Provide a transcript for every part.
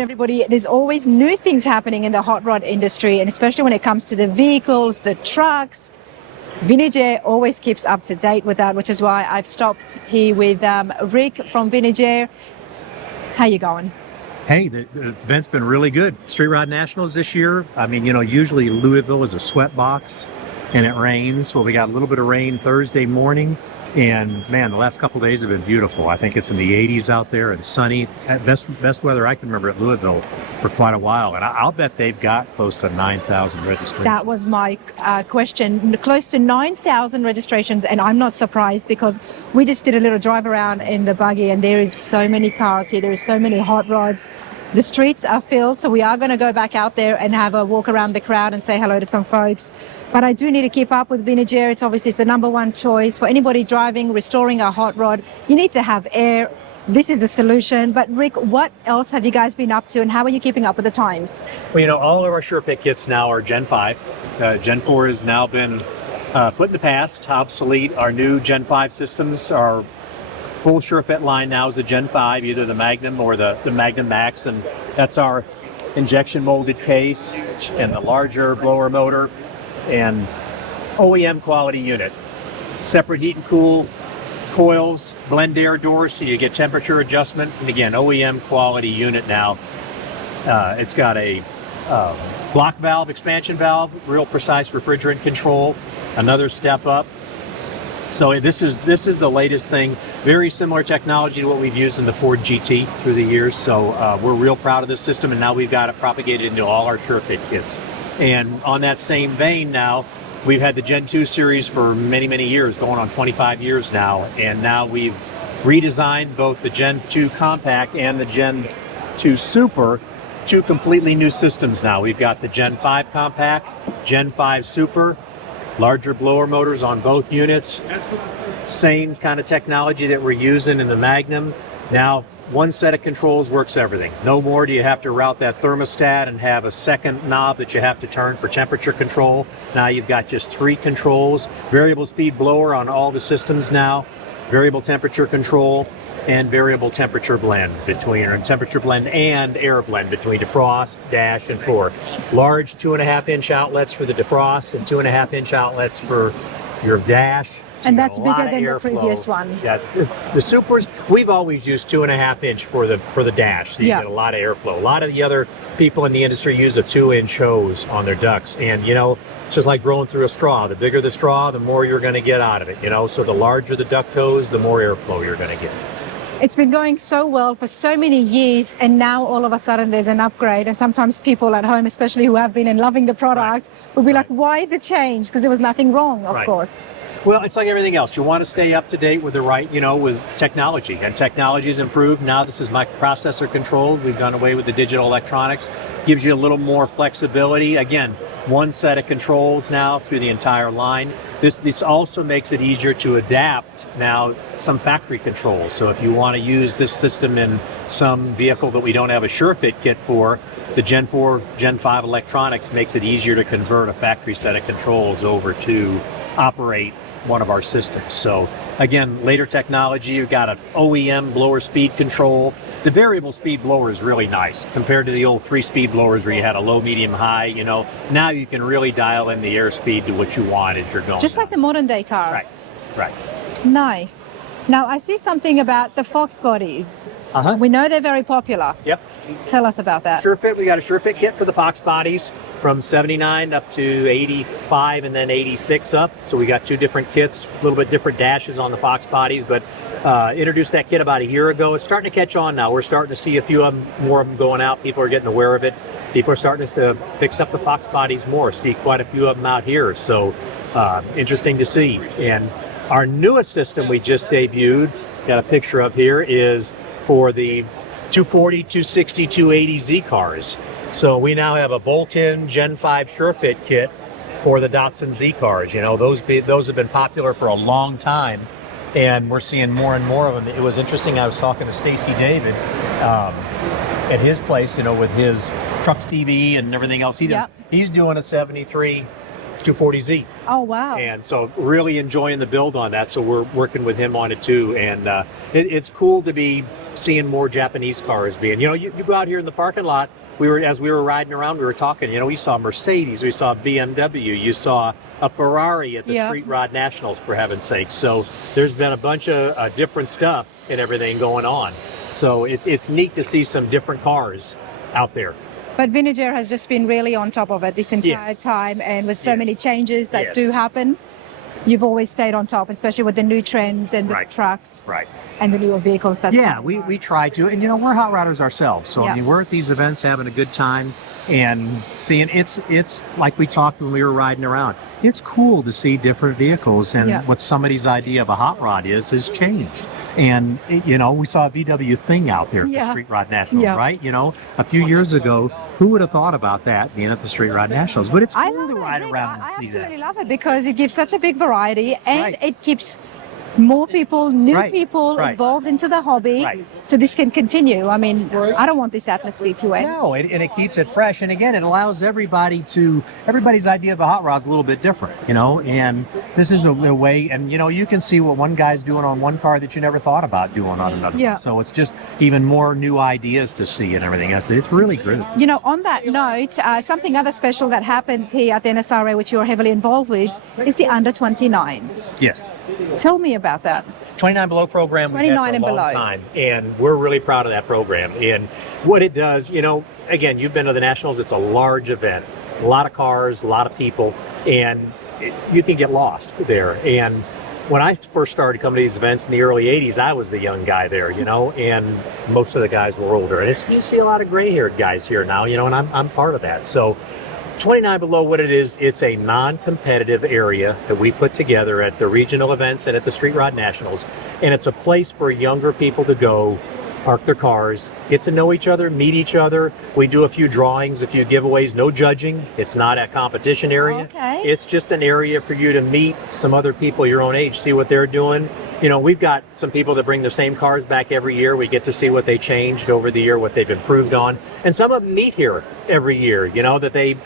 Everybody, there's always new things happening in the hot rod industry, and especially when it comes to the vehicles, the trucks. Vinage always keeps up to date with that, which is why I've stopped here with Rick from Vinage. How you going? Hey, the event's been really good. Street Rod Nationals this year. I mean, you know, usually Louisville is a sweat box and it rains. Well, we got a little bit of rain Thursday morning, and man, the last couple of days have been beautiful. I think it's in the 80s out there and sunny. Best weather I can remember at Louisville for quite a while. And I'll bet they've got close to 9,000 registrations. That was my question. Close to 9,000 registrations, and I'm not surprised because we just did a little drive around in the buggy, and there is so many cars here. There is so many hot rods. The streets are filled, so we are going to go back out there and have a walk around the crowd and say hello to some folks. But I do need to keep up with Vinage. It's obviously the #1 choice for anybody driving, restoring a hot rod. You need to have air. This is the solution. But Rick, what else have you guys been up to, and how are you keeping up with the times? Well, you know, all of our SureFit kits now are Gen 5. Gen 4 has now been put in the past, obsolete. Our new Gen 5 systems are full SureFit line now is the Gen 5, either the Magnum or the Magnum Max, and that's our injection molded case and the larger blower motor and OEM quality unit. Separate heat and cool coils, blend air doors so you get temperature adjustment, and again, OEM quality unit now. It's got a block valve, expansion valve, real precise refrigerant control, another step up. So this is the latest thing. Very similar technology to what we've used in the Ford GT through the years. So we're real proud of this system, and now we've got it propagated into all our SureFit kits. And on that same vein now, we've had the Gen 2 series for many, many years, going on 25 years now. And now we've redesigned both the Gen 2 Compac and the Gen 2 Super, two completely new systems now. We've got the Gen 5 Compac, Gen 5 Super, larger blower motors on both units, same kind of technology that we're using in the Magnum. Now, one set of controls works everything. No more do you have to route that thermostat and have a second knob that you have to turn for temperature control. Now you've got just 3 controls, variable speed blower on all the systems now, variable temperature control, and variable temperature blend and air blend between defrost, dash, and floor. Large 2.5-inch outlets for the defrost and 2.5-inch outlets for your dash. So and that's bigger than the previous one. Yeah, the Supers, we've always used 2.5-inch for the dash, so you get a lot of airflow. A lot of the other people in the industry use a 2-inch hose on their ducts, and you know, it's just like blowing through a straw. The bigger the straw, the more you're going to get out of it. You know, so the larger the duct hose, the more airflow you're going to get. It's been going so well for so many years, and now all of a sudden there's an upgrade, and sometimes people at home, especially who have been and loving the product, will be like, why the change? Because there was nothing wrong, of course. Well, it's like everything else. You want to stay up to date with the with technology, and technology's improved. Now this is microprocessor controlled. We've done away with the digital electronics. Gives you a little more flexibility. Again, one set of controls now through the entire line. This also makes it easier to adapt now some factory controls. So if you want to use this system in some vehicle that we don't have a SureFit kit for, the Gen 4, Gen 5 electronics makes it easier to convert a factory set of controls over to operate one of our systems. So again, later technology, you've got an OEM blower speed control. The variable speed blower is really nice compared to the old 3-speed blowers where you had a low, medium, high. You know, now you can really dial in the airspeed to what you want as you're going. Just like the modern day cars. Right. Nice. Now I see something about the Fox bodies. We know they're very popular. Yep. Tell us about that. SureFit, we got a SureFit kit for the Fox bodies from 79 up to 85 and then 86 up. So we got 2 different kits, a little bit different dashes on the Fox bodies, but introduced that kit about a year ago. It's starting to catch on now. We're starting to see a few of them, more of them going out. People are getting aware of it. People are starting to fix up the Fox bodies more, see quite a few of them out here. So interesting to see. And our newest system we just debuted, got a picture of here, is for the 240, 260, 280 Z cars. So we now have a bolt-in Gen 5 SureFit kit for the Datsun Z cars. You know, those have been popular for a long time, and we're seeing more and more of them. It was interesting, I was talking to Stacy David at his place, you know, with his truck TV and everything else. He's doing a 73 240Z. Oh, wow. And so really enjoying the build on that. So we're working with him on it too. And it's cool to be seeing more Japanese cars being, you go out here in the parking lot, as we were riding around, we were talking, we saw Mercedes, we saw BMW, you saw a Ferrari at the Street Rod Nationals, for heaven's sake. So there's been a bunch of different stuff and everything going on. So it's neat to see some different cars out there. But Vintage Air has just been really on top of it this entire time, and with so many changes that do happen, you've always stayed on top, especially with the new trends and the trucks and the newer vehicles. We try to, and we're hot rodders ourselves, so I mean, we're at these events having a good time and seeing it's like we talked when we were riding around. It's cool to see different vehicles, and what somebody's idea of a hot rod has changed. And we saw a VW thing out there at the Street Rod Nationals, right? A few years ago, who would have thought about that being at the Street Rod Nationals? But it's cool to ride around and see that. I absolutely love it because it gives such a big variety, and it keeps more people, new people involved into the hobby, so this can continue. I mean, I don't want this atmosphere to end. No, and it keeps it fresh, and again, it allows everybody's idea of a hot rod is a little bit different, and this is a way, and you can see what one guy's doing on one car that you never thought about doing on another. So it's just even more new ideas to see and everything else. It's really good. On that note, something other special that happens here at the NSRA, which you're heavily involved with, is the under 29s. Yes. Tell me about that. 29 Below program we've had for a long time, and we're really proud of that program. And what it does, again, you've been to the Nationals, it's a large event, a lot of cars, a lot of people, and you can get lost there. And when I first started coming to these events in the early 80s, I was the young guy there, and most of the guys were older. And you see a lot of gray-haired guys here now, and I'm part of that. So 29 Below, what it is, it's a non-competitive area that we put together at the regional events and at the Street Rod Nationals. And it's a place for younger people to go, park their cars, get to know each other, meet each other. We do a few drawings, a few giveaways, no judging. It's not a competition area. Okay. It's just an area for you to meet some other people your own age, see what they're doing. We've got some people that bring the same cars back every year. We get to see what they changed over the year, what they've improved on. And some of them meet here every year, that they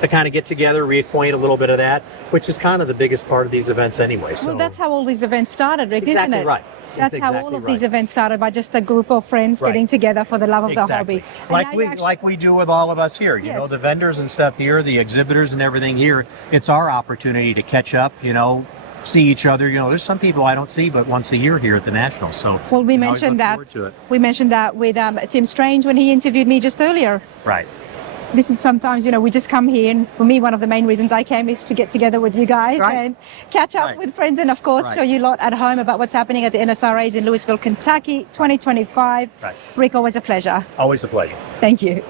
to kind of get together, reacquaint a little bit of that, which is kind of the biggest part of these events anyway. So well, that's how all these events started, Rick, exactly isn't it? Right. That's how all of these events started, by just a group of friends getting together for the love of the hobby. Like we do with all of us here, the vendors and stuff here, the exhibitors and everything here. It's our opportunity to catch up, see each other. There's some people I don't see but once a year here at the Nationals. So well, we mentioned that with Tim Strange when he interviewed me just earlier. Right. This is sometimes, we just come here, and for me, one of the main reasons I came is to get together with you guys and catch up with friends, and of course, show you a lot at home about what's happening at the NSRAs in Louisville, Kentucky, 2025. Rick, always a pleasure. Always a pleasure. Thank you.